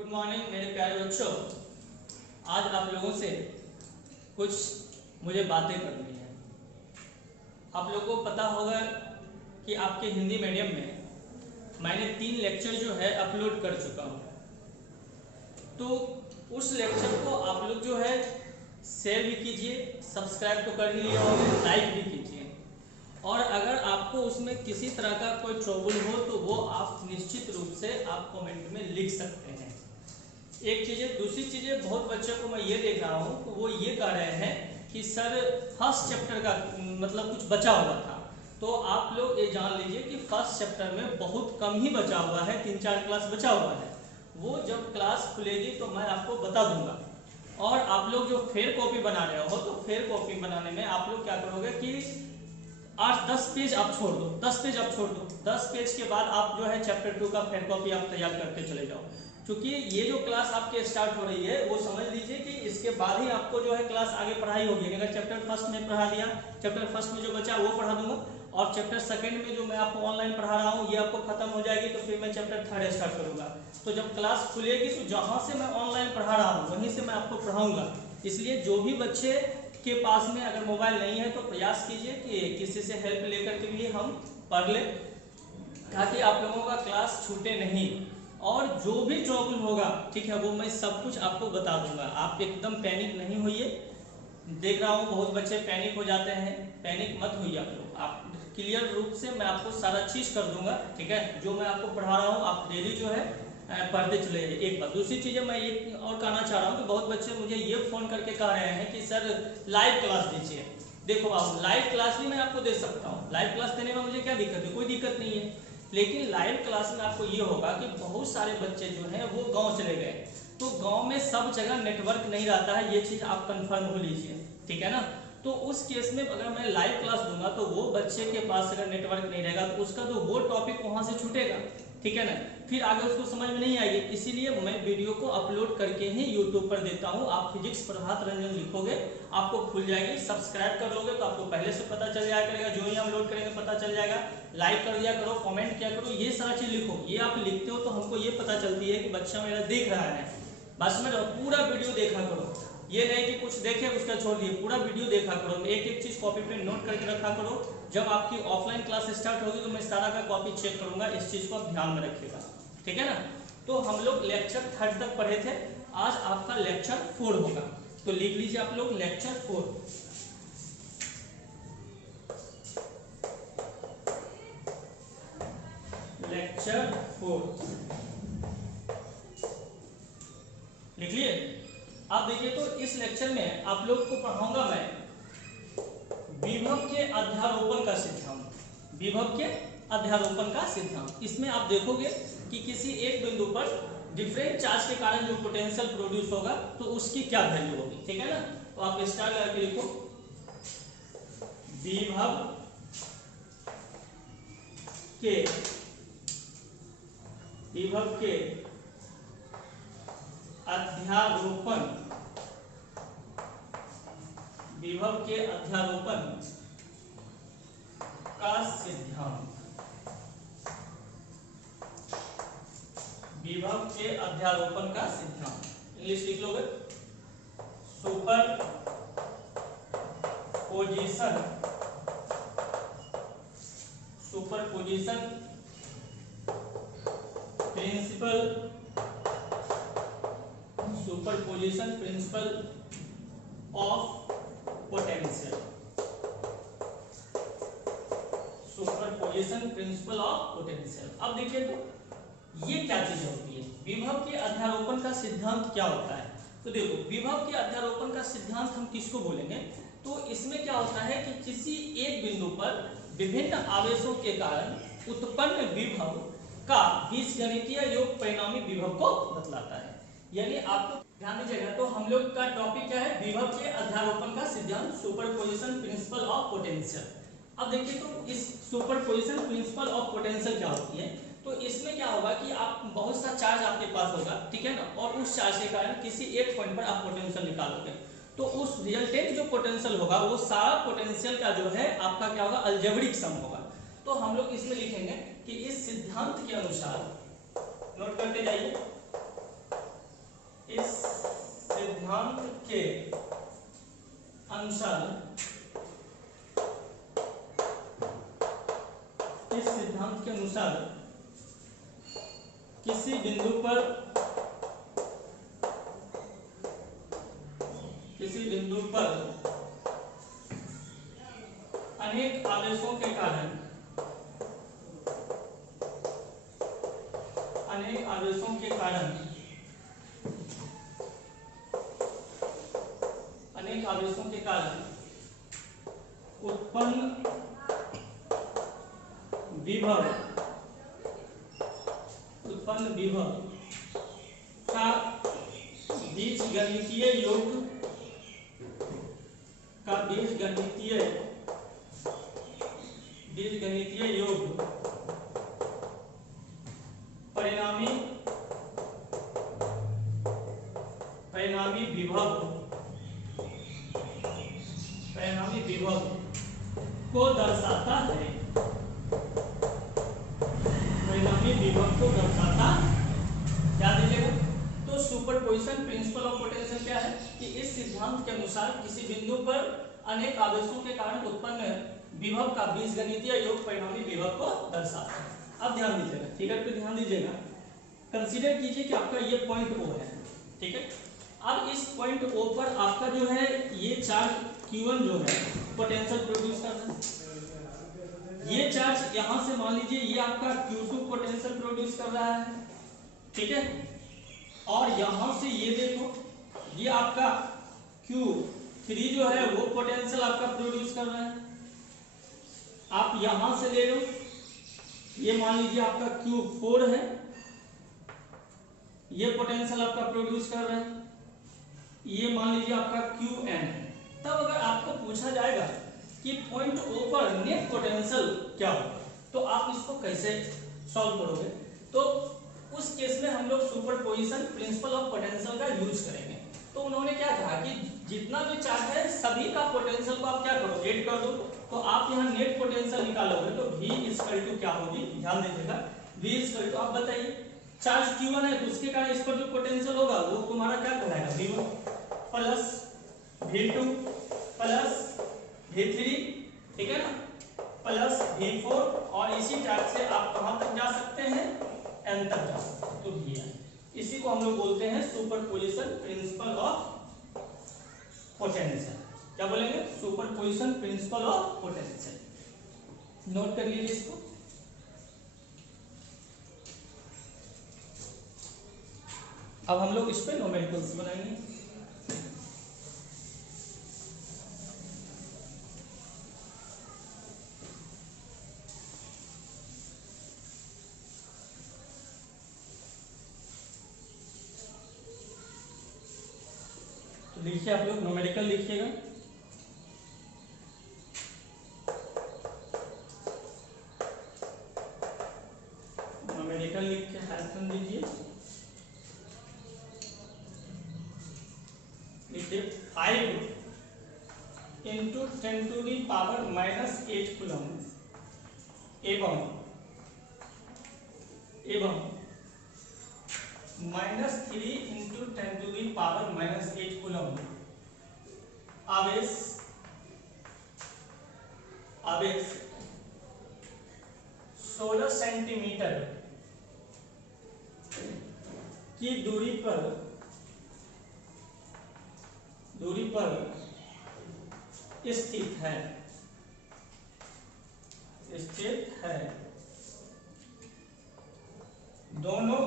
Good morning मेरे प्यारे बच्चों। आज आप लोगों से कुछ मुझे बातें करनी है। आप लोगों को पता होगा कि आपके हिंदी मीडियम में मैंने 3 लेक्चर जो है अपलोड कर चुका हूँ। तो उस लेक्चर को आप लोग जो है शेयर भी कीजिए, सब्सक्राइब तो कर ही लिया होगा, लाइक भी कीजिए। और अगर आपको उसमें किसी तरह का कोई ट्रबल हो तो वो आप निश्चित रूप से आप कमेंट में लिख सकते हैं। एक चीज़ है। दूसरी चीज़ है, बहुत बच्चों को मैं ये देख रहा हूँ तो वो ये कह रहे हैं कि सर फर्स्ट चैप्टर का मतलब कुछ बचा हुआ था। तो आप लोग ये जान लीजिए कि फर्स्ट चैप्टर में बहुत कम ही बचा हुआ है, 3-4 क्लास बचा हुआ है। वो जब क्लास खुलेगी तो मैं आपको बता दूंगा। और आप लोग जो फेयर कॉपी बना रहे हो तो फेयर कॉपी बनाने में आप लोग क्या करोगे कि 8-10 पेज आप छोड़ दो, 10 पेज आप छोड़ दो। 10 पेज के बाद आप जो है चैप्टर 2 का फेयर कॉपी आप तैयार करके चले जाओ। क्योंकि ये जो क्लास आपके स्टार्ट हो रही है वो समझ लीजिए कि इसके बाद ही आपको जो है क्लास आगे पढ़ाई होगी। अगर चैप्टर फर्स्ट में पढ़ा दिया, चैप्टर फर्स्ट में जो बचा वो पढ़ा दूंगा, और चैप्टर सेकंड में जो मैं आपको ऑनलाइन पढ़ा रहा हूँ ये आपको खत्म हो जाएगी, तो फिर मैं चैप्टर थर्ड स्टार्ट करूंगा। तो जब क्लास खुलेगी तो जहाँ से मैं ऑनलाइन पढ़ा रहा हूँ वहीं से मैं आपको पढ़ाऊंगा। इसलिए जो भी बच्चे के पास में अगर मोबाइल नहीं है तो प्रयास कीजिए कि किसी से हेल्प लेकर के भी हम पढ़ लें, ताकि आप लोगों का क्लास छूटे नहीं। और जो भी ट्रबल होगा, ठीक है, वो मैं सब कुछ आपको बता दूंगा। आप एकदम पैनिक नहीं होइए। देख रहा हूँ बहुत बच्चे पैनिक हो जाते हैं, पैनिक मत होइए आप लोग। आप क्लियर रूप से मैं आपको सारा चीज़ कर दूंगा, ठीक है। जो मैं आपको पढ़ा रहा हूँ आप डेली जो है पढ़ते चले जाइए। एक बात। दूसरी चीज़ है, मैं एक और कहना चाह रहा हूँ कि बहुत बच्चे मुझे ये फ़ोन करके कह रहे हैं कि सर लाइव क्लास दीजिए। देखो आप, लाइव क्लास भी मैं आपको दे सकता हूँ। लाइव क्लास देने में मुझे क्या दिक्कत है? कोई दिक्कत नहीं है। लेकिन लाइव क्लास में आपको ये होगा कि बहुत सारे बच्चे जो हैं वो गांव चले गए, तो गांव में सब जगह नेटवर्क नहीं रहता है, ये चीज़ आप कंफर्म हो लीजिए, ठीक है ना। तो उस केस में अगर मैं लाइव क्लास दूंगा तो वो बच्चे के पास अगर नेटवर्क नहीं रहेगा तो उसका तो वो टॉपिक वहाँ से छूटेगा, ठीक है ना, फिर आगे उसको समझ में नहीं आएगी। इसीलिए मैं वीडियो को अपलोड करके ही यूट्यूब पर देता हूँ। आप फिजिक्स प्रभात रंजन लिखोगे आपको खुल जाएगी, सब्सक्राइब कर लोगे तो आपको पहले से पता चल जाया करेगा, जो ही हम लोड करेंगे पता चल जाएगा। लाइक कर दिया करो, कमेंट किया करो, ये सारा चीज़ लिखो। ये आप लिखते हो तो हमको ये पता चलती है कि बच्चा मेरा देख रहा है। बस में पूरा वीडियो देखा करो, ये नहीं कि कुछ देखे उसका छोड़ दिए, पूरा वीडियो देखा करो। एक एक चीज़ कॉपी पे नोट करके रखा करो। जब आपकी ऑफलाइन क्लास स्टार्ट होगी तो मैं सारा का कॉपी चेक करूंगा, इस चीज़ को आप ध्यान में रखिएगा, ठीक है ना। तो हम लोग लेक्चर 3 तक पढ़े थे, आज आपका लेक्चर 4 होगा। तो लिख लीजिए आप लोग लेक्चर 4। लेक्चर 4 लिख लिए। आप देखिए तो इस लेक्चर में आप लोग को पढ़ाऊंगा मैं विभव के अध्यारोपण का सिद्धांत। विभव के अध्यारोपण का सिद्धांत। इसमें आप देखोगे कि किसी एक बिंदु पर डिफरेंट चार्ज के कारण जो पोटेंशियल प्रोड्यूस होगा तो उसकी क्या वैल्यू होगी, ठीक है ना। तो आप स्टार करके लिखो विभव के अध्यारोपण, विभव के अध्यारोपण का सिद्धांत। विभव के अध्यारोपण का सिद्धांत इंग्लिश लिख लोगे, superposition, superposition principle, superposition principle of potential, superposition principle of potential. अब देखिए तो ये क्या चीज होती है, विभव के अध्यारोपण का सिद्धांत क्या होता है। तो देखो विभव के अध्यारोपण का सिद्धांत हम किसको बोलेंगे, तो इसमें क्या होता है कि किसी एक बिंदु पर विभिन्न आवेशों के कारण उत्पन्न विभव का बीजगणितीय योग परिणामी विभव को बतलाता है। यानी आपको ध्यान दीजिएगा। तो हम लोग का टॉपिक क्या है, विभव के अध्यारोपण का सिद्धांत, सुपरपोजिशन प्रिंसिपल ऑफ पोटेंशियल। अब देखिए तो इस सुपरपोजिशन प्रिंसिपल ऑफ पोटेंशियल क्या होती है। तो इसमें क्या होगा कि आप बहुत सा चार्ज आपके पास होगा, ठीक है ना, और उस चार्ज के कारण किसी एक पॉइंट पर आप पोटेंशियल निकालोगे, तो उस रिजल्टेंट जो पोटेंशियल होगा वो सारा पोटेंशियल का जो है आपका क्या होगा, अलजेब्रिक सम होगा। तो हम लोग इसमें लिखेंगे कि इस सिद्धांत के अनुसार, नोट करते जाइए, सिद्धांत के अनुसार, इस सिद्धांत के अनुसार किसी बिंदु पर अनेक आवेशों के कारण उत्पन्न विभव का बीजगणितीय योग परिणामी विभव को दर्शाता है। क्या दीजिएगा? तो सुपरपोजिशन प्रिंसिपल ऑफ पोटेंशियल क्या है कि इस सिद्धांत के अनुसार किसी बिंदु पर अनेक आवेशों के कारण उत्पन्न विभव का बीजगणितीय योग परिणामी विभव को दर्शाता है। अब ध्यान दीजिएगा, ठीक है, तो ध्यान दीजिएगा, कंसीडर कीजिए कि आपका ये पॉइंट O है, ठीक है। अब इस पॉइंट O पर आपका जो है ये चार्ज Q1 जो है पोटेंशियल प्रोड्यूस कर रहा है। ये चार्ज यहां से मान लीजिए ये आपका Q2 पोटेंशियल प्रोड्यूस कर रहा है, ठीक है। और यहां से ये देखो ये आपका Q3 जो है वो पोटेंशियल आपका प्रोड्यूस कर रहा है। आप यहां से ले लो, ये मान लीजिए आपका Q4 है, ये पोटेंशियल आपका प्रोड्यूस कर रहा है, ये मान लीजिए आपका Qn है। तब अगर आपको पूछा जाएगा कि पॉइंट O पर नेट पोटेंशियल क्या होगा, तो आप इसको कैसे सॉल्व करोगे? तो उस केस में हम लोग सुपरपोजिशन प्रिंसिपल ऑफ पोटेंशियल का यूज करेंगे। तो उन्होंने क्या कहा कि जितना भी चार्ज है सभी का पोटेंशियल को आप क्या करो, ऐड कर दो। तो आप यहाँ नेट पोटेंशियल निकालोगे तो V इक्वल टू क्या होगी, ध्यान दीजिएगा, V इक्वल टू, आप बताइए, चार्ज Q1 है तो उसके कारण इस पर जो पोटेंशियल होगा वो तुम्हारा क्या कहलाएगा, V1 plus V2 plus V3, ठीक है ना, प्लस V4, और इसी टाइप से आप कहां तक जा सकते हैं, N तक जा सकते हैं। तो Vn, इसी को हम लोग बोलते हैं सुपरपोजिशन प्रिंसिपल ऑफ पोटेंशियल। क्या बोलेंगे? Superposition principle of potential. Note कर लीजिए इसको। अब हम लोग इस पे न्यूमेरिकल्स बनाएंगे। तो लिखिए, आप लोग न्यूमेरिकल लिखिएगा। न्यूमेरिकल लिख के हाइफन दीजिए, लिखिए 5 into 10 to the power -8 coulomb एवं -3 into 10 to the power -8 coulomb आवेश 16 सेंटीमीटर की दूरी पर स्थित है। दोनों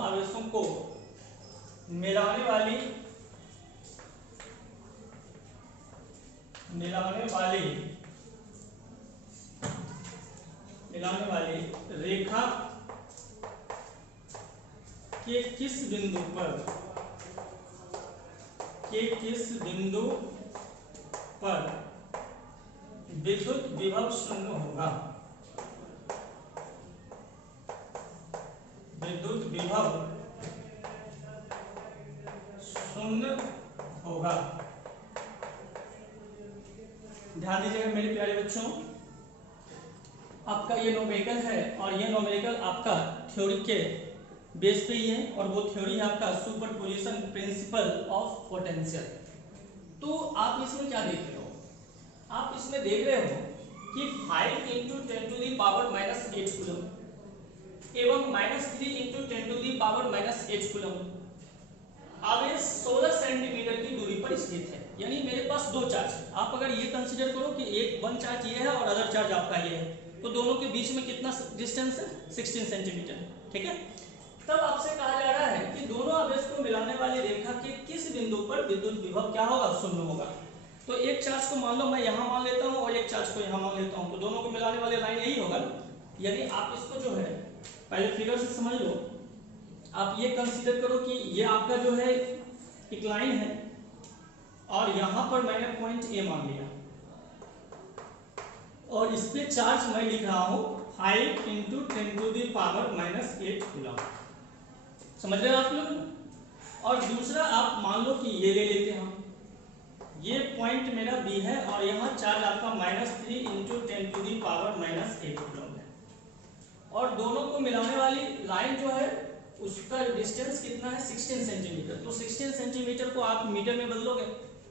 आवेशों को मिलाने वाली रेखा के किस बिंदु पर विद्युत विभव शून्य होगा। ध्यान दीजिएगा मेरे प्यारे बच्चों, आपका ये न्यूमेरिकल है और ये न्यूमेरिकल आपका थ्योरी के बेस पे ही है, और वो थ्योरी है आपका सुपरपोजिशन प्रिंसिपल ऑफ पोटेंशियल। तो आप इसमें क्या देख रहे हो? आप इसमें देख रहे हो कि 5 × 10⁻⁻8 कूलम एवं -3 × 10⁻⁻8 कूलम आवेश 16 सेंटीमीटर की दूरी पर स्थित है। यानी मेरे पास दो चार्ज है। आप अगर ये कंसीडर करो कि वन चार्ज ये है और अदर चार्ज आपका ये है, तो दोनों के बीच में कितना डिस्टेंस है? 16 सेंटीमीटर। ठीक है। तब आपसे कहा जा रहा है कि दोनों आवेश को मिलाने वाली रेखा के किस बिंदु पर विद्युत विभव क्या होगा? शून्य होगा। तो एक चार्ज को मान लो मैं यहाँ मान लेता हूँ और एक चार्ज को यहाँ मान लेता हूँ, तो दोनों को मिलाने वाली लाइन यही होगा। यानी आप इसको जो है पहले फिगर से समझ लो। आप ये कंसीडर करो कि ये आपका जो है एक लाइन है और यहाँ पर मैंने पॉइंट ए मान लिया और इस पे चार्ज मैं लिख रहा हूँ 5 × 10⁻⁻8 कूलम। समझ रहे हो आप लोग? और दूसरा आप मान लो कि ये ले लेते हैं हम, ये पॉइंट मेरा बी है और यहाँ चार्ज आपका -3 × 10⁻⁻8 कूलम है, और दोनों को मिलाने वाली लाइन जो है उसका डिस्टेंस कितना है? 16 सेंटीमीटर। तो 16 सेंटीमीटर को आप मीटर में बदलोगे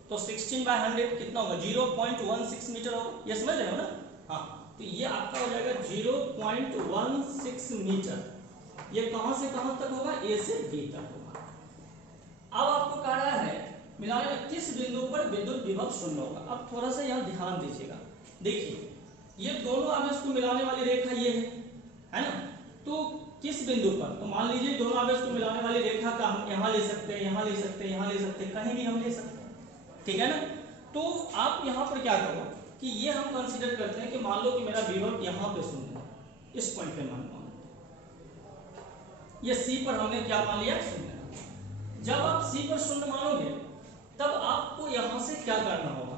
तो 16/100 कितना होगा? 0.16 मीटर होगा। ये समझ रहे हो ना? हाँ, तो ये आपका हो जाएगा 0.16 मीटर। ये कहां से कहां तक होगा? ए से बी तक होगा। अब आपको कह रहा है मिलाने में किस बिंदु पर विद्युत विभव शून्य होगा। अब थोड़ा सा यहाँ ध्यान दीजिएगा। देखिए, ये दोनों आवेश को मिलाने वाली रेखा ये है ना? तो किस बिंदु पर? तो मान लीजिए दोनों आवेश को मिलाने वाली रेखा का हम यहाँ ले सकते हैं, यहाँ ले सकते हैं, यहाँ ले सकते हैं, कहीं भी हम ले सकते हैं। ठीक है ना? तो आप यहाँ पर क्या करो कि ये हम कंसीडर करते हैं कि मान लो कि मेरा विभव यहाँ पे शून्य है, इस पॉइंट पे मान लो। ये सी पर हमने क्या मान लिया? शून्य। जब आप सी पर शून्य मानोगे तब आपको यहाँ से क्या करना होगा?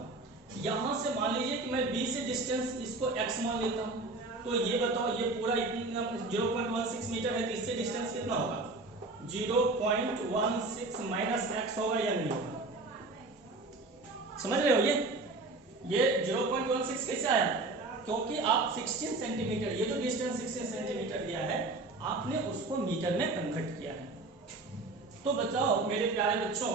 यहाँ से मान लीजिए कि मैं बी से डिस्टेंस इसको एक्स मान लेता हूँ, तो ये बताओ ये पूरा इतना 0.16 मीटर है, तो इससे डिस्टेंस कितना होगा? 0.16 - x होगा या नहीं होगा? समझ रहे हो? ये 0.16 कैसे आया? क्योंकि आप 16 सेंटीमीटर, ये जो डिस्टेंस 16 सेंटीमीटर दिया है आपने उसको मीटर में कन्वर्ट किया है। तो बताओ मेरे प्यारे बच्चों,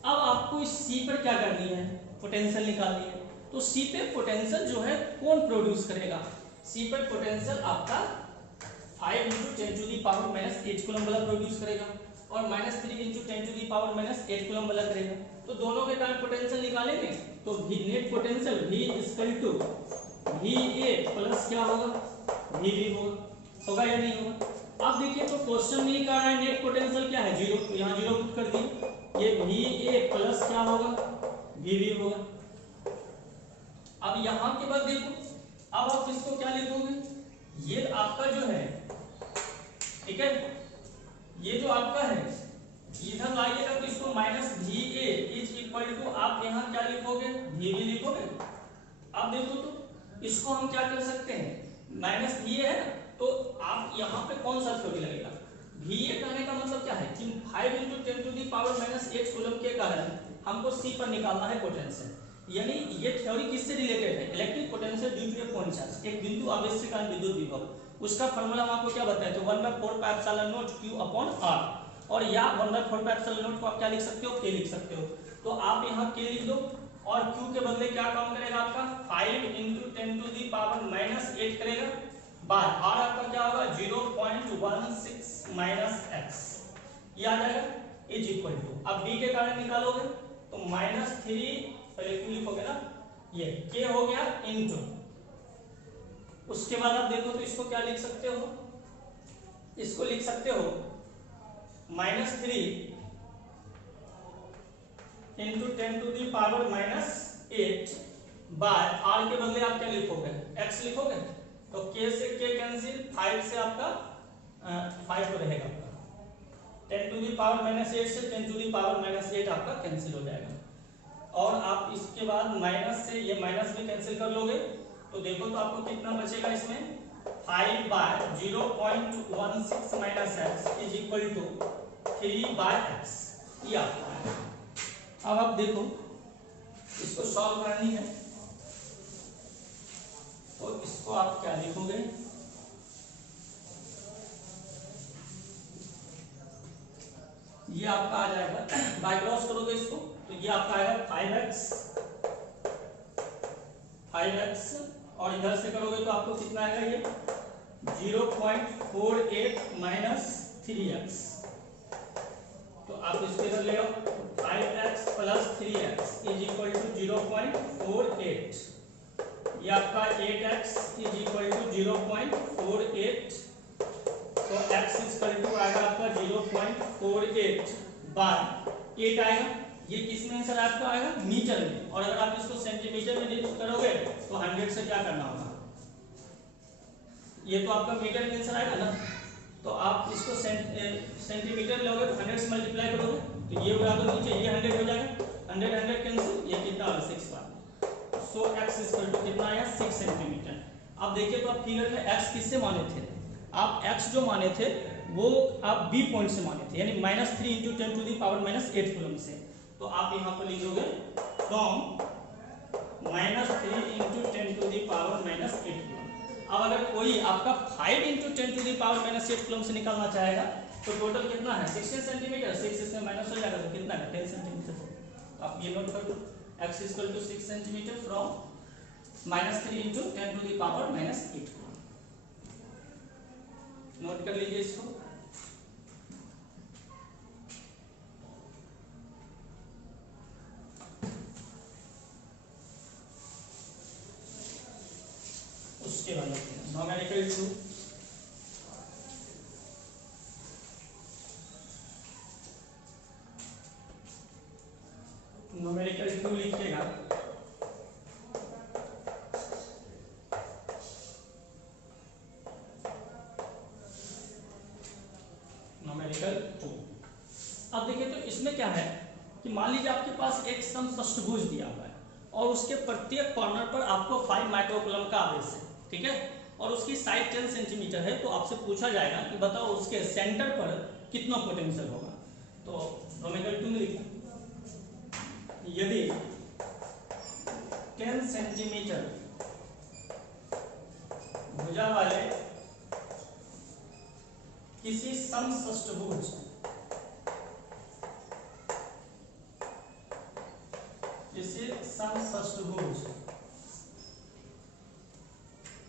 अब आपको इस सी पर क्या करनी है? पोटेंशियल निकालनी है। तो सी पे पोटेंशियल जो है कौन प्रोड्यूस करेगा? सी पर पोटेंशियल आपका 5 × 10⁻⁻8 कूलम वाला प्रोड्यूस करेगा और -3 × 10⁻⁸ कूलम वाला करेगा। तो दोनों के कारण पोटेंशियल निकालेंगे तो net potential V = VA plus क्या होगा? VB होगा या नहीं होगा? अब देखिए, तो क्वेश्चन में कह रहा है नेट पोटेंशियल क्या है? 0, तो यहाँ 0 पुट कर दिए। ये VA प्लस क्या होगा? VB होगा। अब यहाँ के बाद देखो, अब आप इसको क्या लिखोगे? ये आपका जो है, ठीक है, ये जो आपका है इधर लाइएगा तो इसको -VA = आप यहाँ क्या लिखोगे? VB लिखोगे। अब देखो तो इसको हम क्या कर सकते हैं? -VA है ना, तो आप यहाँ पे कौन सा थ्योरी लगेगा? VA कहने का मतलब क्या है कि 5 × 10⁻⁸ कूलम के कारण हमको C पर निकालना है पोटेंशियल। यानी ये थ्योरी किससे रिलेटेड है? Electric potential due to a point charge, एक बिंदु आवेश के कारण विद्युत विभव। उसका फार्मूला हम आपको क्या बताया? तो 1/4πε0 Q/R, और या 1/4πε0 को आप क्या लिख सकते हो? K लिख सकते हो। तो आप यहाँ K लिख दो और Q के बदले क्या काम करेगा आपका? 5 × 10⁻⁸ करेगा बाय R आपका क्या होगा? 0.16 - x, ये आ जाएगा = अब B के कारण निकालोगे तो -3 पहले Q लिखोगे ना, ये K हो गया इनटू, उसके बाद आप देखो तो इसको क्या लिख सकते हो? इसको लिख सकते हो -3 × 10⁻⁸ बाय R के बदले आप क्या लिखोगे? x लिखोगे। तो K से K कैंसिल, 5 से आपका 5 तो रहेगा आपका, 10⁻⁸ से 10⁻⁸ आपका कैंसिल हो जाएगा। और आप इसके बाद माइनस से ये माइनस भी कैंसिल कर लोगे तो देखो तो आपको कितना बचेगा इसमें? 5/0.16 - x = 3/x, ये आपका है। अब आप देखो इसको सॉल्व करनी है तो इसको आप क्या लिखोगे? आपका आ जाएगा, बाय क्रॉस करोगे इसको तो ये आपका आएगा 5x और इधर से करोगे तो आपको कितना आएगा ये 0.48 माइनस 3x। तो आप इसको इधर ले आओ, 5x plus 3x is equal to 0.48, ये आपका 8x इज इक्वल टू 0.48। तो x इक्वल टू आएगा आपका 0.48 बाय 8 आएगा। ये किस में आंसर आपका आएगा मीटर में, और अगर आप इसको सेंटीमीटर में करोगे तो 100 से क्या करना होगा, ये तो आपका मीटर में आंसर आएगा ना, तो आप इसको सेंटीमीटर लोगे तो 100 से मल्टीप्लाई करोगे तो ये उड़ा दो नीचे, ये 100 हो जाएगा, 100 कैंसिल, ये कितना होगा 6 बार। सो x इक्वल टू कितना आया 6 सेंटीमीटर। अब देखिए तो आप फिगर में x किससे माने थे, आप x जो माने थे वो आप b पॉइंट से माने थे, यानी -3 × 10⁻⁸ कूलम से। तो आप यहाँ पर लिख दोगे फ्रॉम -3 × 10⁻⁸ कूलम। अब अगर कोई आपका 5 × 10⁻⁸ कूलम से निकालना चाहेगा तो टोटल कितना है 16 सेंटीमीटर, 6 इसमें माइनस हो जाएगा तो कितना है 10 सेंटीमीटर। आप ये नोट कर लो, x equal to 6 centimetre from -3 × 10⁻⁸ coulomb. Note कर लीजिए इसको। उसके बाद न्यूमेरिकल 2, न्यूमेरिकल 2 लिखिएगा। न्यूमेरिकल 2, अब देखिए तो इसमें क्या है कि मान लीजिए आपके पास एक समषष्ठभुज दिया हुआ है और उसके प्रत्येक कॉर्नर पर आपको 5 माइक्रोकूलम का आवेश है, ठीक है, और उसकी साइड 10 सेंटीमीटर है। तो आपसे पूछा जाएगा कि बताओ उसके सेंटर पर कितना पोटेंशियल होगा। तो न्यूमेरिकल 2 में लिखा, यदि 10 सेंटीमीटर भुजा वाले किसी समषष्ठभुज के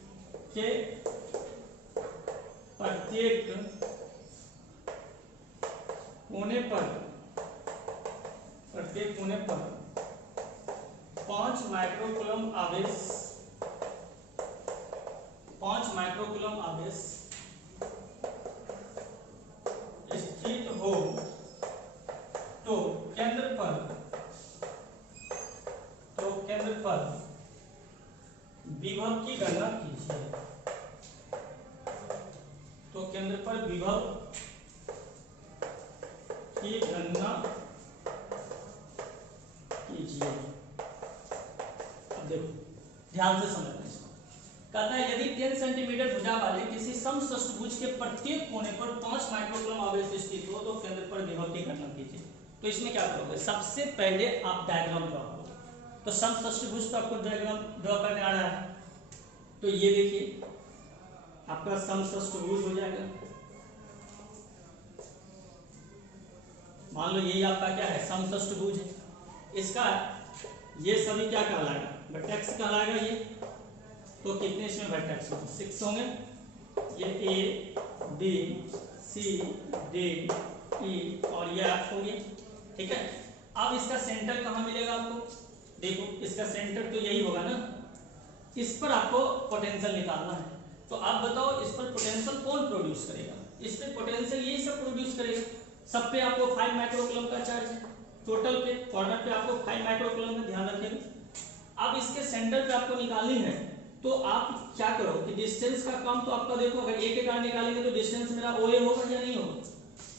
प्रत्येक कोने पर 5 माइक्रोकूलम आवेश स्थित हो तो केंद्र पर विभव की गणना कीजिए। तो केंद्र पर विभव की गणना कीजिए। अब देखो ध्यान से समझना इसको। कहता है यदि 10 सेंटीमीटर भुजा वाले किसी समषष्ठभुज के प्रत्येक कोने पर 5 माइक्रोकूलम आवेश स्थित हो तो केंद्र पर विभव की गणना कीजिए। तो इसमें क्या करोगे, सबसे पहले आप डायग्राम ड्रॉ करोगे। तो समषष्ठभुज तो आपको डायग्राम ड्रॉ करने आ रहा है, तो ये देखिए आपका समषष्ठभुज हो जाएगा। मान लो यही आपका क्या है समषष्ठभुज है, इसका ये सभी क्या कहलाएगा वर्टेक्स कहलाएगा ये। तो कितने इसमें वर्टेक्स होंगे 6 होंगे, ये A B C D E और ये F होंगे, ठीक है। अब इसका सेंटर कहाँ मिलेगा आपको, देखो इसका सेंटर तो यही होगा ना, इस पर आपको पोटेंशियल निकालना है। तो आप बताओ इस पर पोटेंशियल कौन प्रोड्यूस करेगा, इस पे पोटेंशियल यही सब प्रोड्यूस करेगा। सब पे आपको 5 माइक्रोकूलम का चार्ज है, टोटल पे कॉर्नर पे आपको 5 माइक्रोकूलम का ध्यान रखिएगा। अब इसके सेंटर पे आपको निकालनी है तो आप क्या करो कि डिस्टेंस का काम तो आपका देखो, अगर ए के कारण निकालेंगे तो डिस्टेंस मेरा OA होगा या नहीं होगा,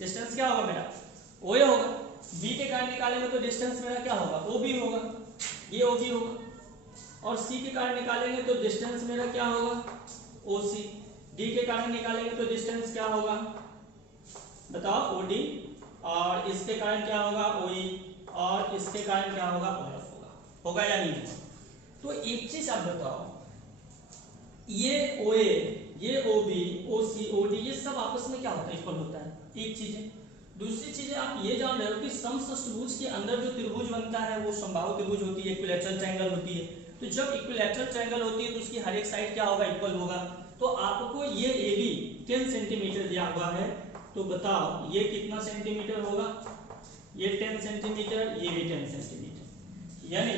डिस्टेंस क्या होगा मेरा OA होगा। बी के कारण निकालेंगे तो डिस्टेंस मेरा क्या होगा OB होगा, ये OB होगा। और सी के कारण निकालेंगे तो डिस्टेंस मेरा क्या होगा OC। डी के कारण निकालेंगे तो डिस्टेंस क्या होगा बताओ OD, और इसके कारण क्या होगा OE, और इसके कारण क्या होगा OF होगा या नहीं होगा। तो एक चीज आप बताओ, ये OA, ये OB, OC, OD ये सब आपस में क्या होता है इक्वल होता है, एक चीज है। दूसरी चीजें आप ये जान रहे हो कि समषष्ठभुज के अंदर जो त्रिभुज बनता है वो समबाहु त्रिभुज होती है, इक्विलैटरल ट्रायंगल होती है। तो जब इक्विलैटरल ट्रायंगल होती है तो उसकी हर एक साइड क्या होगा, इक्वल होगा। तो आपको ये AB 10 सेंटीमीटर दिया हुआ है, तो बताओ ये कितना सेंटीमीटर होगा, ये 10 सेंटीमीटर, ये भी 10 सेंटीमीटर। यानी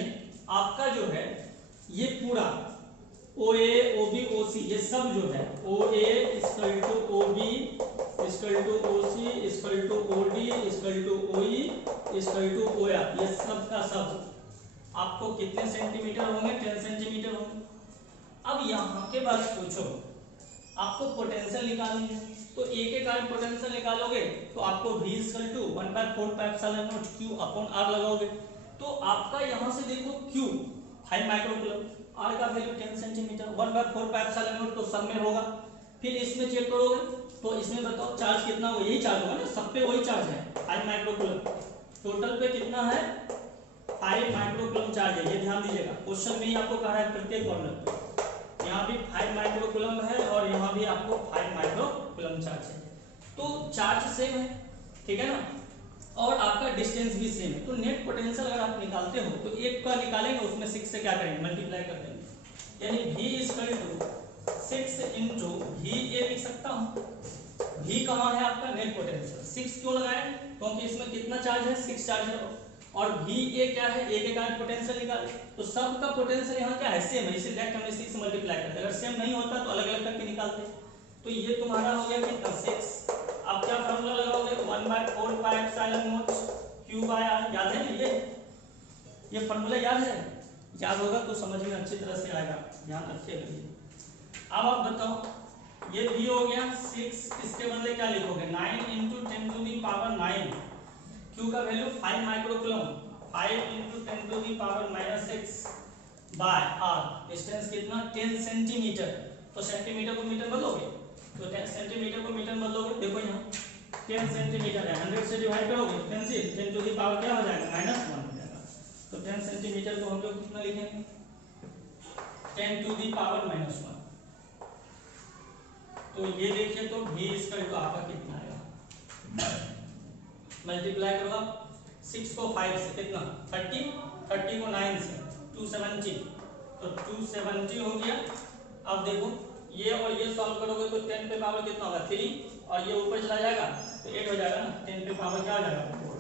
आपका जो है ये पूरा OA OB OC ये सब जो है OA equal to OB equal to OC equal to OD equal to OE equal to OF, ये सब का सब आपको कितने सेंटीमीटर होंगे, 10 सेंटीमीटर होंगे। अब यहाँ के बाद पूछो आपको पोटेंशियल निकालनी है, तो A के कारण पोटेंशियल निकालोगे तो आपको V equal to 1/4πε0 Q upon R लगाओगे। तो आपका यहाँ से देखो Q 5 माइक्रोकूलम, R का वैल्यू 10 सेंटीमीटर, 1/4πε0 तो सब में होगा। फिर इसमें चेक करोगे तो इसमें बताओ चार्ज कितना होगा, यही चार्ज होगा ना, सब पे वही चार्ज है 5 माइक्रोकूलम। टोटल पे कितना है 5 माइक्रोकूलम चार्ज है, ये ध्यान दीजिएगा। क्वेश्चन में ही आपको कहा है प्रत्येक कॉर्नर पे यहाँ भी 5 माइक्रोकूलम है और यहाँ भी आपको 5 माइक्रोकूलम चार्ज है। तो चार्ज सेम है, ठीक है ना, और आपका डिस्टेंस भी सेम है। तो नेट पोटेंशियल अगर आप निकालते हो तो एक का निकालेंगे, उसमें 6 से क्या करेंगे, मल्टीप्लाई कर देंगे। यानी V equal to 6 into VA लिख सकता हूँ। V कहाँ है आपका, नेट पोटेंशियल। 6 क्यों लगाए, क्योंकि इसमें कितना चार्ज है, 6 चार्ज है। और VA क्या है, A के कारण पोटेंशियल निकाले, तो सब का पोटेंशियल यहाँ क्या है, सेम है, इसीलिए डायरेक्ट हमने 6 मल्टीप्लाई करते। अगर सेम नहीं होता तो अलग अलग करके निकालते। तो ये तुम्हारा हो गया कितना 6। अब क्या फार्मूला लगाओगे, 1/4πε0 Q/R, याद है ना, ये फार्मूला याद है, याद होगा तो समझ में अच्छी तरह से आएगा, ध्यान रखिएगा। अब आप बताओ ये V हो गया 6, इसके बदले क्या लिखोगे 9 × 10⁻⁹। Q का value 5 microcoulomb, 5 × 10⁻⁻6 by R, distance कितना 10 सेंटीमीटर। तो सेंटीमीटर को मीटर बदलोगे तो 10 सेंटीमीटर को मीटर बदलोगे, देखो यहाँ 10 सेंटीमीटर है, 100 से डिवाइड करोगे 10 से 10⁻⁻ क्या हो जाएगा -1 हो जाएगा। तो 10 सेंटीमीटर को हम लोग कितना लिखेंगे 10⁻⁻⁻1। तो ये देखिए तो V इक्वल टू आपका कितना आएगा, मल्टीप्लाई करो आप 6 को 5 से कितना 30, 30 को 9 से 270, तो 270 हो गया। अब देखो ये और ये सॉल्व करोगे तो 10 पे पावर कितना होगा 3, और ये ऊपर चला जाएगा तो 8 हो जाएगा ना, 10 पे पावर क्या हो जाएगा 4,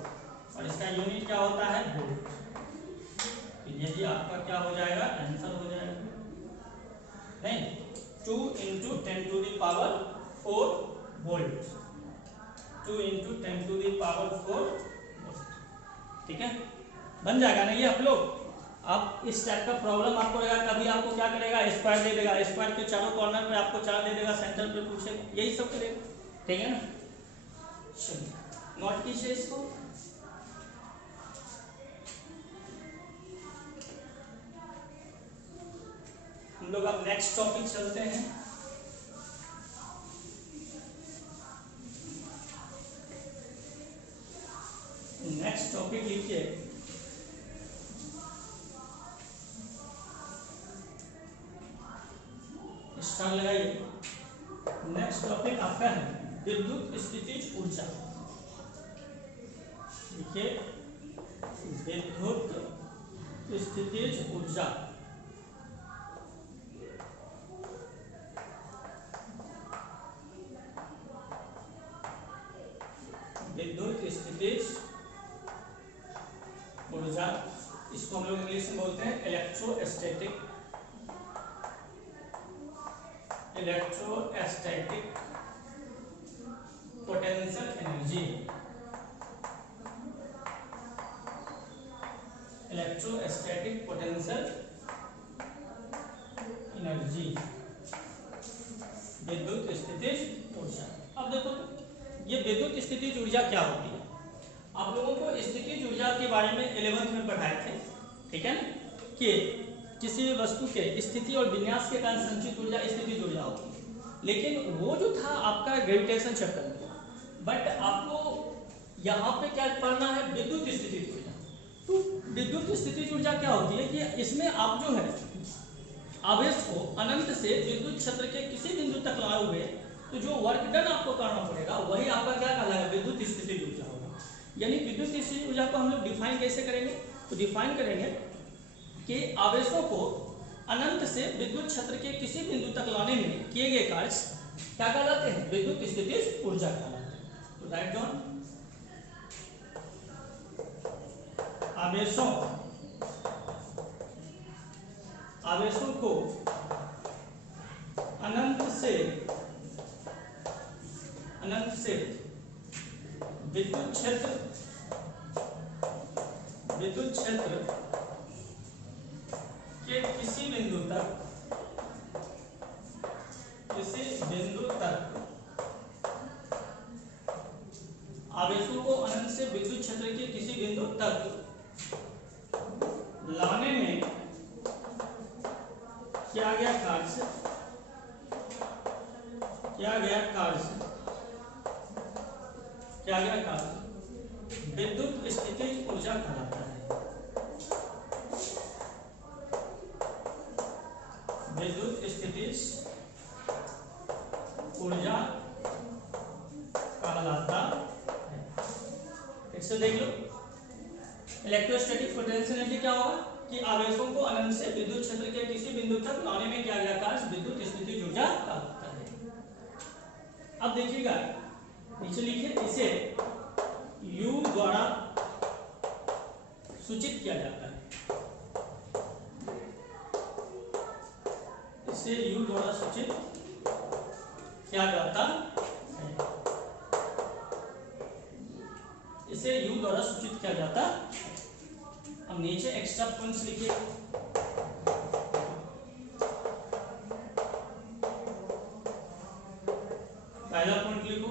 और इसका यूनिट क्या होता है वोल्ट। तो ये भी आपका क्या हो जाएगा, आंसर हो जाएगा। नहीं 2 × 10⁴ वोल्ट, 2 × 10⁴ वोल्ट, ठीक है, बन जाएगा ना ये आप लोग। अब इस टाइप का प्रॉब्लम आपको रहेगा, कभी आपको क्या करेगा स्क्वायर दे देगा, स्क्वायर के चारों कॉर्नर पे आपको 4 दे देगा, सेंटर पे पूछेगा, यही सब करेगा, ठीक है ना। चलिए नोट कीजिए इसको। हम लोग अब नेक्स्ट टॉपिक चलते हैं। नेक्स्ट टॉपिक लिखिए स्टार लगाइए। नेक्स्ट टॉपिक आपका है विद्युत स्थितिज ऊर्जा। देखिए विद्युत स्थितिज ऊर्जा, विद्युत स्थितिज ऊर्जा, इसको हम लोग इंग्लिश में बोलते हैं electrostatic potential energy, electrostatic potential energy, विद्युत स्थितिज ऊर्जा। अब देखो ये विद्युत स्थितिज ऊर्जा क्या होती है, आप लोगों को स्थितिज ऊर्जा के बारे में 11th में पढ़ाए थे, ठीक है ना, कि किसी भी वस्तु के स्थिति और विन्यास के कारण संचित ऊर्जा स्थितिज ऊर्जा होती है। लेकिन वो जो था आपका ग्रेविटेशन चैप्टर में, बट आपको यहाँ पे क्या पढ़ना है विद्युत स्थितिज ऊर्जा। तो विद्युत स्थितिज ऊर्जा क्या होती है कि इसमें आप जो है आवेश को अनंत से विद्युत क्षेत्र के किसी बिंदु तक लाए हुए, तो जो वर्क डन आपको करना पड़ेगा वही आपका क्या कहलाएगा विद्युत स्थितिज ऊर्जा होगा। यानी विद्युत स्थितिज ऊर्जा को हम लोग डिफाइन कैसे करेंगे? तो डिफाइन करेंगे कि आवेशों को अनंत से विद्युत क्षेत्र के किसी बिंदु तक लाने में किए गए कार्य क्या कहलाते हैं? विद्युत स्थितिज ऊर्जा कहलाते हैं। तो राइट डाउन, आवेशों को अनंत से विद्युत क्षेत्र के किसी बिंदु तक आवेशों को अनंत से विद्युत क्षेत्र के किसी बिंदु तक लाने में किया गया कार्य विद्युत स्थितिज ऊर्जा कहलाता है। विद्युत स्थितिज ऊर्जा कहलाता है। फिर से देख लो, इलेक्ट्रोस्टैटिक पोटेंशियल एनर्जी क्या होगा कि आवेशों को अनंत से विद्युत क्षेत्र के किसी बिंदु तक लाने में किया गया कार्य विद्युत स्थितिज ऊर्जा कहलाता है। अब देखिएगा नीचे लिखिए, इसे U द्वारा सूचित किया जाता है। इसे U द्वारा सूचित किया जाता है। इसे U द्वारा सूचित किया जाता है। अब नीचे एक्स्ट्रा पॉइंट्स लिखिए। पहला पॉइंट लिखो,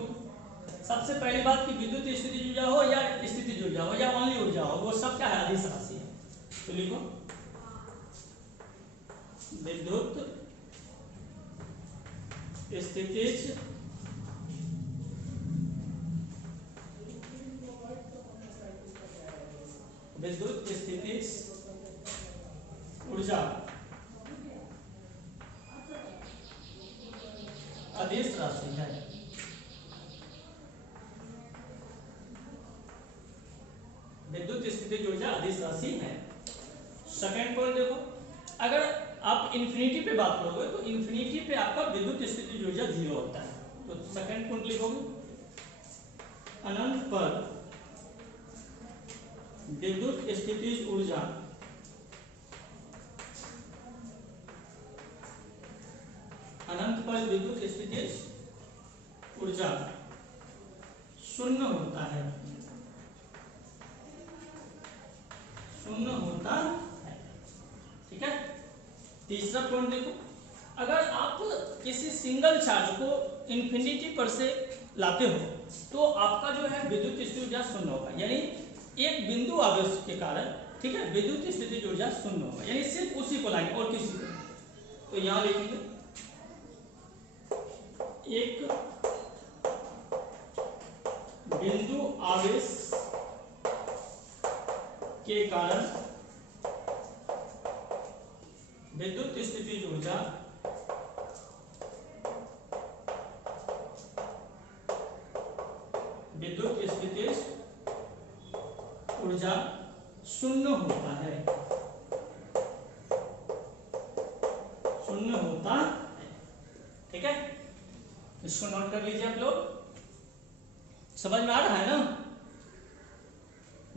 सबसे पहली बात कि विद्युत स्थितिज ऊर्जा हो या स्थितिज ऊर्जा हो या ओनली ऊर्जा हो, वो सब क्या है? अदिश राशि है। तो लिखो विद्युत स्थितिज ऊर्जा अदिश राशि है। विद्युत स्थितिज ऊर्जा अदिश राशि है। सेकंड पॉइंट देखो, अगर आप इंफिनिटी पे बात करोगे तो इंफिनिटी पे आपका विद्युत स्थितिज ऊर्जा 0 होता है। तो सेकंड पॉइंट लिखोगे, अनंत पर विद्युत स्थितिज ऊर्जा शून्य होता है। ठीक है। तीसरा पॉइंट देखो, अगर आप किसी सिंगल चार्ज को इंफिनिटी पर से लाते हो तो आपका जो है विद्युत स्थितिज ऊर्जा शून्य होगा, यानी एक बिंदु आवेश के कारण, ठीक है, विद्युत स्थितिज ऊर्जा शून्य होगा, यानी सिर्फ उसी को लाएंगे और किसी को। तो यहां लिखेंगे एक बिंदु आवेश के कारण विद्युत स्थितिज ऊर्जा शून्य होता है। ठीक है, इसको नोट कर लीजिए आप लोग। समझ में आ रहा है ना?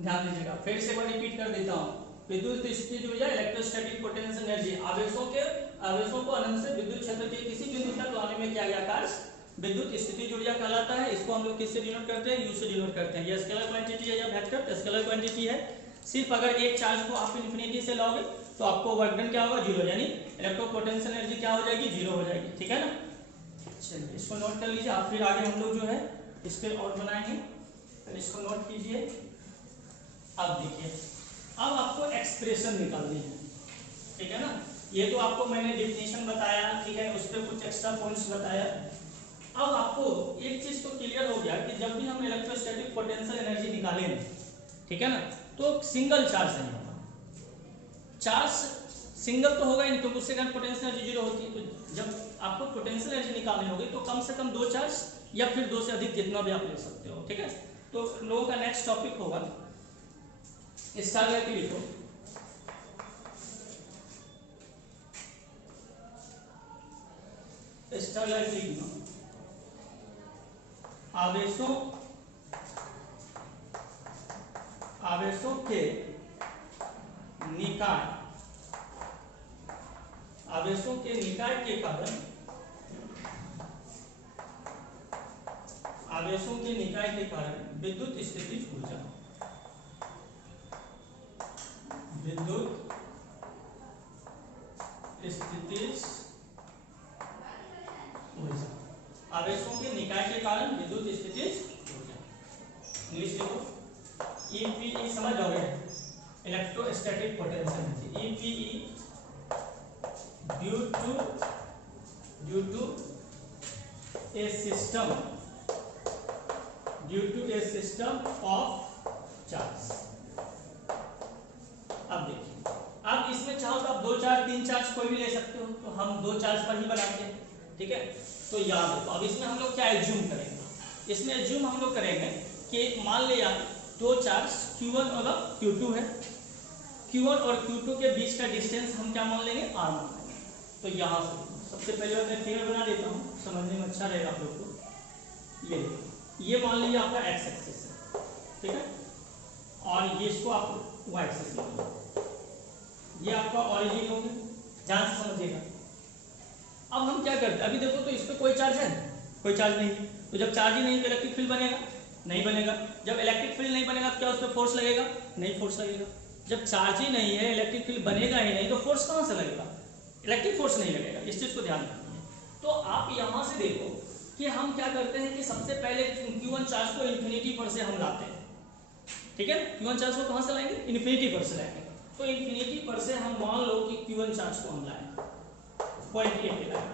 ध्यान दीजिएगा, फिर से मैं रिपीट कर देता हूँ। विद्युत स्थितिज ऊर्जा इलेक्ट्रोस्टैटिक पोटेंशियल एनर्जी, आवेशों को अनंत से विद्युत क्षेत्र के किसी बिंदु तक लाने में किया गया कार्य विद्युत स्थितिज ऊर्जा कहलाता है। इसको हम लोग किससे डिनोट करते हैं? U से डिनोट करते हैं। ये स्केलर क्वांटिटी है या वेक्टर स्केलर क्वांटिटी है। सिर्फ अगर एक चार्ज को आप इंफिनिटी से लाओगे तो आपको वर्क डन क्या होगा? 0, यानी इलेक्ट्रो पोटेंशियल एनर्जी क्या हो जाएगी? 0 हो जाएगी। ठीक है ना? चलिए इसको नोट कर लीजिए। आप फिर आगे हम लोग जो है इसके और बनाएंगे, फिर इसको नोट कीजिए। अब देखिए, अब आपको एक्सप्रेशन निकालनी है। ठीक है ना? ये तो आपको मैंने डेफिनेशन बताया, ठीक है, उस पर कुछ एक्स्ट्रा पॉइंट्स बताया। अब आपको एक चीज तो क्लियर हो गया कि जब भी हम इलेक्ट्रोस्टैटिक पोटेंशियल एनर्जी निकालेंगे, ठीक है ना, तो सिंगल चार्ज नहीं होगा। चार्ज सिंगल तो होगा ही नहीं, क्योंकि उससे कारण पोटेंशियल एनर्जी 0 होती है। तो जब आपको पोटेंशियल एनर्जी निकालनी होगी तो कम से कम 2 चार्ज या फिर 2 से अधिक, जितना भी आप ले सकते हो। ठीक है, तो लोगों का नेक्स्ट टॉपिक होगा स्टारलाइट लिखो। स्टारलाइट लिखना आवेशों के निकाय के कारण विद्युत स्थितिज ऊर्जा आवेशों के निकाय के कारण विद्युत स्थितिज ऊर्जा। इंग्लिश लिखो ईपीई, समझ जाओगे electrostatic potential EPE due to a system of charge। अब देखिए, अब इसमें चाहो तो आप 2 चार्ज 3 चार्ज कोई भी ले सकते हो, तो हम 2 चार्ज पर ही बनाते हैं, ठीक है। तो याद रखो, अब इसमें हम लोग क्या एज्यूम करेंगे, इसमें एज्यूम हम लोग करेंगे कि मान लिया 2 चार्ज Q1 और Q2 है, Q1 और Q2 के बीच का डिस्टेंस हम क्या मान लेंगे, R मान लेंगे। तो यहाँ से सबसे पहले मैं फिगर बना देता हूँ, समझने में अच्छा रहेगा आप लोग को। ये मान लीजिए आपका एक्स एक्सिस है, ठीक है, और ये इसको आप वाई एक्सिस मान लो, ये आपका ओरिजिन हो गया, ध्यान से समझिएगा। अब हम क्या करते हैं, अभी देखो तो इस पर कोई चार्ज है, कोई चार्ज नहीं, तो जब चार्ज ही नहीं तो इलेक्ट्रिक फील्ड बनेगा, नहीं बनेगा। जब इलेक्ट्रिक फील्ड नहीं बनेगा तो क्या उस पर फोर्स लगेगा, नहीं फोर्स लगेगा। जब चार्ज ही नहीं है, इलेक्ट्रिक फील्ड बनेगा ही नहीं, तो फोर्स कहाँ से लगेगा, इलेक्ट्रिक फोर्स नहीं लगेगा। इस चीज को ध्यान रखिए। तो आप यहां से देखो कि हम क्या करते हैं कि सबसे पहले Q1 चार्ज को इन्फिनिटी पर से हम लाते हैं, ठीक है। Q1 चार्ज को कहां से लाएंगे, इन्फिनिटी पर से लाएंगे। तो इन्फिनिटी पर से हम मान लो कि Q1 चार्ज को हम लाए पॉइंट ए पे लाए।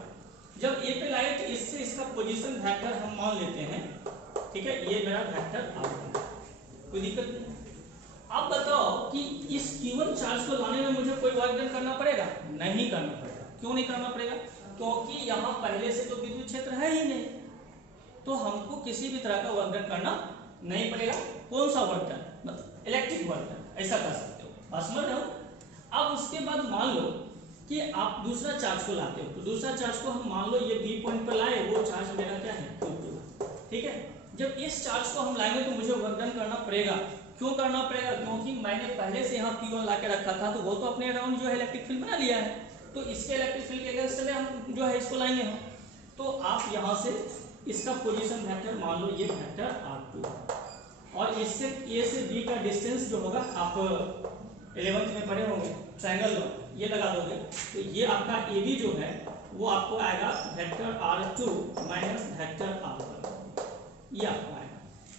जब ए पे लाए तो इससे इसका पोजीशन वेक्टर हम मान लेते हैं, ठीक है, ये मेरा वेक्टर आ गया, कोई दिक्कत नहीं। अब बताओ कि इस Q1 चार्ज को लाने में मुझे कोई वर्क डन करना पड़ेगा, नहीं करना पड़ेगा। क्यों नहीं करना पड़ेगा, क्योंकि यहाँ पहले से तो विद्युत क्षेत्र है ही नहीं, तो हमको किसी भी तरह का वर्क डन करना नहीं पड़ेगा। कौन सा वर्क डन, मतलब इलेक्ट्रिक वर्क डन, ऐसा कर सकते हो, बस समझ रहे हो। अब उसके बाद मान लो कि आप दूसरा चार्ज को लाते हो, तो दूसरा चार्ज को हम मान लो ये बी पॉइंट पर लाए, वो चार्ज मेरा क्या है, Q2, ठीक है। जब इस चार्ज को हम लाएंगे तो मुझे वर्क डन करना पड़ेगा। क्यों करना पड़ेगा, क्योंकि मैंने पहले से यहाँ Q1 ला के रखा था, तो वो तो अपने अराउंड जो है इलेक्ट्रिक फील्ड बना लिया है, तो इसके इलेक्ट्रिक फील्ड के अगेंस्ट में हम जो है इसको लाएंगे हम। तो आप यहाँ से इसका पोजीशन वेक्टर मान लो ये वेक्टर R2, और इससे A से B का डिस्टेंस जो होगा, आप 11th में पढ़े होंगे, ट्रायंगल ये लगा दोगे, तो ये आपका AB जो है वो आपको आएगा vector R2 minus vector R1, ये आपको आएगा,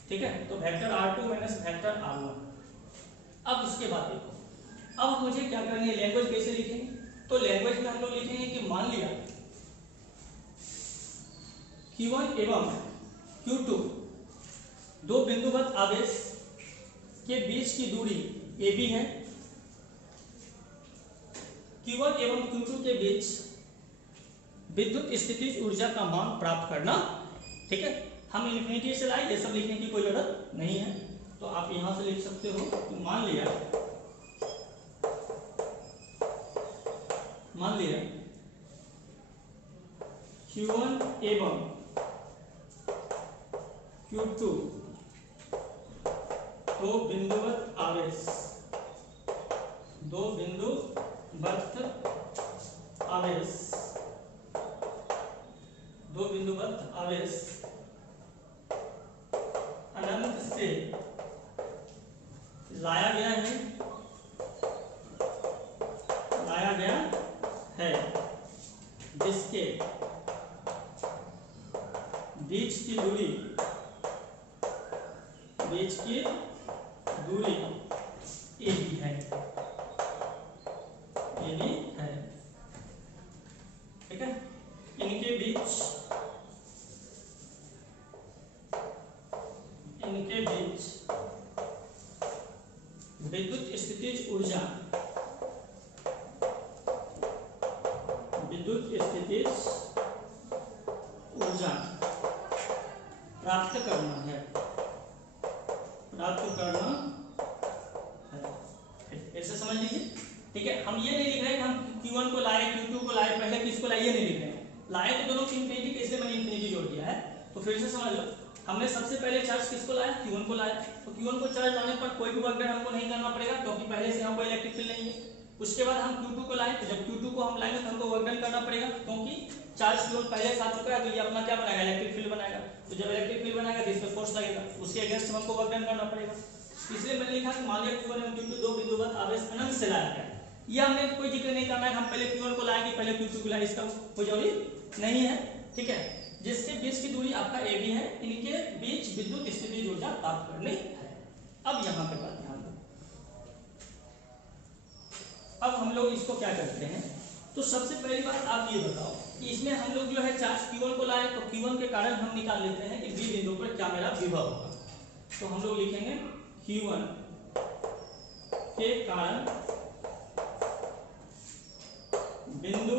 ठीक है। तो vector R2 minus vector R1। अब उसके बाद देखो, अब मुझे क्या करनी है, लैंग्वेज कैसे लिखेंगे, तो लैंग्वेज में हम लोग लिखेंगे कि मान लिया Q1 एवं Q2 दो बिंदुवत आवेश के बीच की दूरी AB है। Q1 एवं Q2 के बीच विद्युत स्थितिज ऊर्जा का मान प्राप्त करना, ठीक है। हम इन्फिनिटी से लाए, ये सब लिखने की कोई जरूरत नहीं है, तो आप यहां से लिख सकते हो कि मान लिया Q1 एवं Q2 दो बिंदुवत आवेश अनंत से लाया गया है जिसके बीच की दूरी AB है, ठीक है। इनके बीच विद्युत स्थितिज ऊर्जा प्राप्त करना है, प्राप्त करना है। ऐसे समझ लीजिए, ठीक है। हम ये नहीं लिख रहे कि हम Q1 को लाए Q2 को लाए, पहले किसको लाए ये नहीं लिख रहे हैं, लाए तो दोनों की इंफिनिटी, इसलिए मैंने इंफिनिटी जोड़ दिया है। तो फिर से समझ लो, हमने सबसे पहले चार्ज किसको लाया, Q1 को लाया। तो Q1 को चार्ज लाने पर कोई भी वर्क डन हमको नहीं करना पड़ेगा, क्योंकि पहले से यहाँ कोई इलेक्ट्रिक फील्ड नहीं है। उसके बाद हम Q2 को लाए, तो जब Q2 को हम लाएंगे तो हमको वर्क डन करना पड़ेगा, क्योंकि चार्ज Q1 पहले से आ चुका है, तो ये अपना क्या बनाएगा, इलेक्ट्रिक फील्ड बनाएगा। तो जब इलेक्ट्रिक फील्ड बनाएगा तो इस पर फोर्स लगेगा, उसके अगेंस्ट हमको वर्क डन करना पड़ेगा। इसलिए मैंने लिखा कि मान लिया Q1 एवं Q2 दो बिंदुवत आवेश अनंत से लाया गया। ये हमने कोई जिक्र नहीं करना है हम पहले Q1 को लाएंगे पहले Q2 को लाएंगे, इसका कोई जरूरी नहीं है, ठीक है। जिसके बीच की दूरी आपका AB है, इनके बीच विद्युत स्थिति ऊर्जा प्राप्त करनी है। अब यहाँ पे बात ध्यान दो, अब हम लोग इसको क्या करते हैं, तो सबसे पहली बात आप ये बताओ कि इसमें हम लोग जो है चार्ज Q1 को लाए, तो Q1 के कारण हम निकाल लेते हैं कि B बिंदु पर क्या मेरा विभव होगा। तो हम लोग लिखेंगे Q1 के कारण बिंदु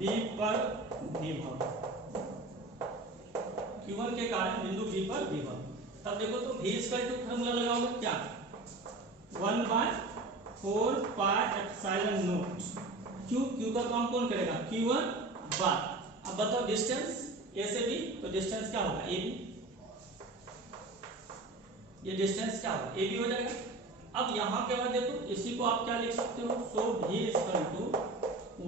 B पर विभव, Q1 के कारण बिंदु B पर विभव। तब देखो तो V इक्वल टू फॉर्मूला लगाओगे क्या, 1/4 पाई एप्सिलॉन नॉट Q का काम कौन करेगा, Q1 बार। अब बताओ डिस्टेंस A से B, तो डिस्टेंस क्या होगा AB, ये डिस्टेंस क्या होगा AB हो जाएगा। अब यहाँ के बाद देखो इसी को आप क्या लिख सकते हो, so V equal to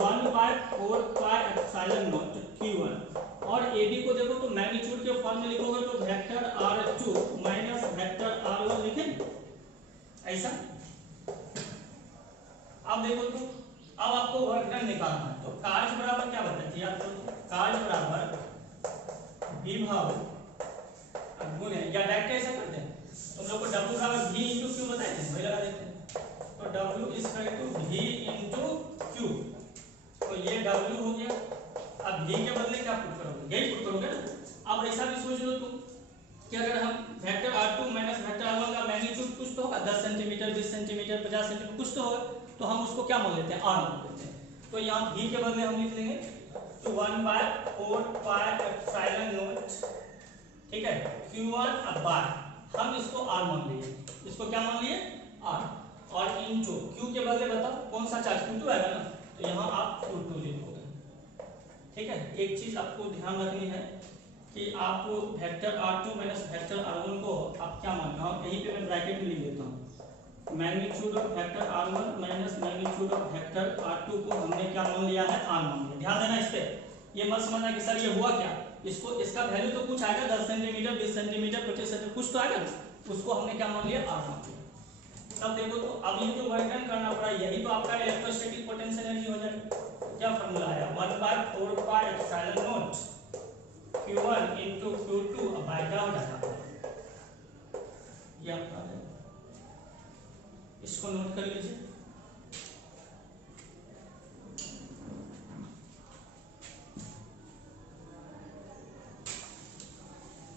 1/4 pi epsilon naught Q1, और AB को देखो तो मैग्नीट्यूड के फॉर्म में लिखोगे तो vector R2 minus vector R1 लिखेंगे ऐसा। अब देखो तो अब आपको वर्क डन निकालना है, तो कार्य बराबर क्या बताते हैं आप, कार्य बराबर विभव गुणे, या डायरेक्ट ऐसा करते हैं तुम लोग को W बराबर V इंटू Q बताए थे, वही लगा देते हैं। तो W equal to V into Q, तो ये W हो गया। अब V के बदले क्या पुट करोगे, यही पुट करोगे ना। अब ऐसा भी सोच लो तुम कि अगर हम vector R2 minus vector R1 का मैग्नीट्यूड कुछ तो होगा, 10 सेंटीमीटर 20 सेंटीमीटर 50 सेंटीमीटर कुछ तो होगा, तो हम उसको क्या मान लेते हैं, R मान लेते हैं। तो यहाँ V के बदले हम लिख लेंगे तो 1/4 पाई एप्सिलॉन नॉट, ठीक है, Q1 अब बार, हम इसको R मान लिए, इसको क्या मान लिए R, और इंटू Q के बदले बताओ कौन सा चार्ज Q2 आएगा ना, तो यहाँ आप Q2 लिखोगे, ठीक है। एक चीज आपको ध्यान रखनी है कि आप vector R2 minus vector R1 को आप क्या मानते हो, यहीं पे मैं ब्रैकेट में लिख देता हूँ, magnitude of vector R1 minus magnitude of vector R2 को हमने क्या मान लिया है, R मान लिया। ध्यान देना इस पे, ये मत समझना कि सर ये हुआ क्या, इसको इसका वैल्यू तो कुछ आएगा 10 सेंटीमीटर 20 सेंटीमीटर 25 सेंटीमीटर कुछ तो आएगा, उसको हमने क्या मान लिया, R मान लिया। अब देखो तो अब ये जो वर्क डन करना पड़ा यही तो आपका इलेक्ट्रोस्टैटिक पोटेंशियल एनर्जी हो जाएगा। क्या फॉर्मूला आया, 1/4 pi epsilon naught Q1 into Q2 by क्या हो जाएगा, ये आपका है, इसको नोट कर लीजिए।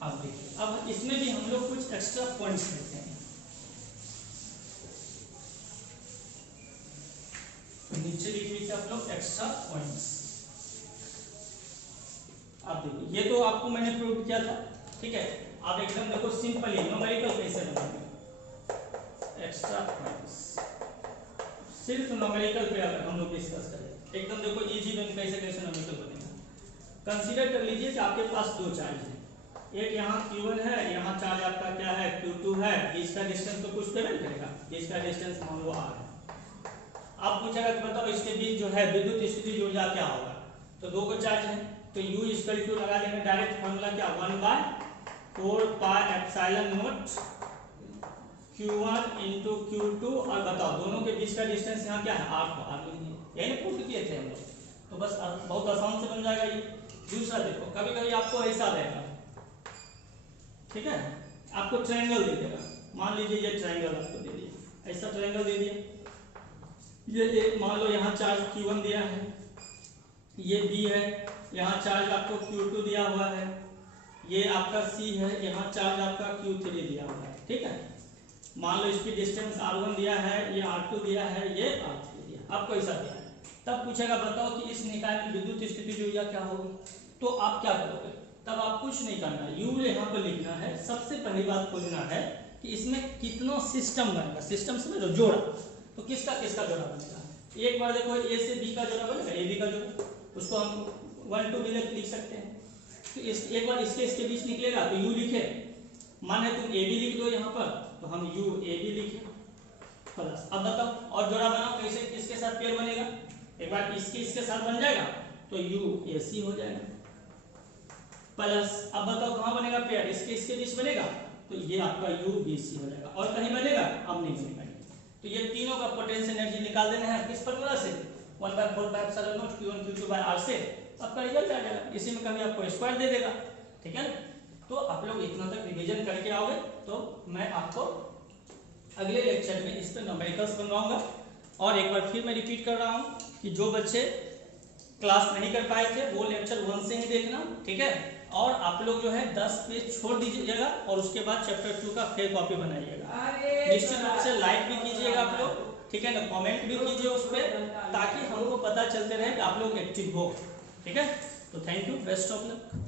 अब देखिए, अब इसमें भी हम लोग कुछ एक्स्ट्रा पॉइंट्स लेते हैं, तो नीचे लिख लीजिए आप लोग एक्स्ट्रा पॉइंट्स। आप देखिए ये तो आपको मैंने प्रूव किया था, ठीक है। आप एकदम देखो सिंपली न्यूमेरिकल कैसे बनाएंगे, एक्स्ट्रा पॉइंट्स सिर्फ न्यूमेरिकल पे अगर हम लोग डिस्कस करें एकदम देखो इजी में कैसे कैसे न्यूमेरिकल बनेगा। कंसीडर कर लीजिए कि आपके पास दो चार्ज है, एक यहाँ Q1 है, यहाँ चार्ज आपका क्या है Q2 है, इसका डिस्टेंस तो कुछ पेमेंट करेगा, इसका डिस्टेंस मान लो R है। आप पूछेगा कि बताओ इसके बीच जो है विद्युत स्थिति ऊर्जा क्या होगा, तो दो को चार्ज है तो U इक्वल टू लगा देंगे डायरेक्ट फॉर्मूला क्या, 1/4 pi epsilon naught Q1 into Q2, और बताओ दोनों के बीच का डिस्टेंस यहाँ क्या है R, को R लिखिए, यही प्रूफ किए थे हम लोग, तो बस बहुत आसान से बन जाएगा ये। दूसरा देखो कभी कभी आपको ऐसा देगा, ठीक है, आपको ट्रायंगल दे देगा, मान लीजिए ये ट्रायंगल आपको दे दिया, ऐसा ट्रायंगल दे दिया, ये एक मान लो यहाँ चार्ज Q1 दिया है, ये B है, यहाँ चार्ज आपको Q2 दिया हुआ है, ये आपका C है, यहाँ चार्ज आपका Q3 दिया हुआ है, ठीक है। मान लो इसकी डिस्टेंस R1 दिया है, ये R2 दिया है, ये R3 दिया, आपको ऐसा दिया है। तब पूछेगा बताओ कि इस निकाय में विद्युत स्थिति ऊर्जा क्या होगी, तो आप क्या करोगे, तब आप कुछ नहीं करना, यू यहाँ पर लिखना है। सबसे पहली बात खोजना है कि इसमें कितना सिस्टम बनेगा, सिस्टम समझ लो, जोड़ा। तो किसका किसका जोड़ा बनेगा, एक बार देखो ए से बी का जोड़ा बनेगा, ए बी का जोड़ा, उसको हम 1 to b लिख सकते हैं। तो एक बार इसके बीच निकलेगा तो यू लिखे, माने तुम ए बी लिख दो यहाँ पर, तो हम यू ए बी लिखे प्लस। अब बताओ और जोड़ा बनाओ कैसे, किसके साथ पेयर बनेगा, एक बार इसके साथ बन जाएगा तो यू ए सी हो जाएगा प्लस। अब बताओ कहाँ बनेगा पेयर, इसके बीच बनेगा तो ये आपका यू बी सी हो जाएगा। और कहीं बनेगा, अब नहीं बनेगा। तो ये तीनों का पोटेंशियल एनर्जी निकाल देना है किस फॉर्मूला से, 1/4 Q1 Q2 R से, आपका रिजल्ट आ जाएगा। इसी में कभी आपको स्क्वायर दे देगा, ठीक है ना। तो आप लोग इतना तक रिवीजन करके आओगे तो मैं आपको अगले लेक्चर में इस पर न्यूमेरिकल्स बनवाऊंगा। और एक बार फिर मैं रिपीट कर रहा हूँ कि जो बच्चे क्लास नहीं कर पाए थे वो लेक्चर 1 से ही देखना, ठीक है। और आप लोग जो है 10 पेज छोड़ दीजिएगा और उसके बाद चैप्टर 2 का फिर कॉपी बनाइएगा। निश्चित रूप से लाइक भी कीजिएगा आप लोग, ठीक है ना, कमेंट भी कीजिए उस पर, ताकि हमको पता चलते रहे कि आप लोग एक्टिव हो, ठीक है। तो thank you, best of luck.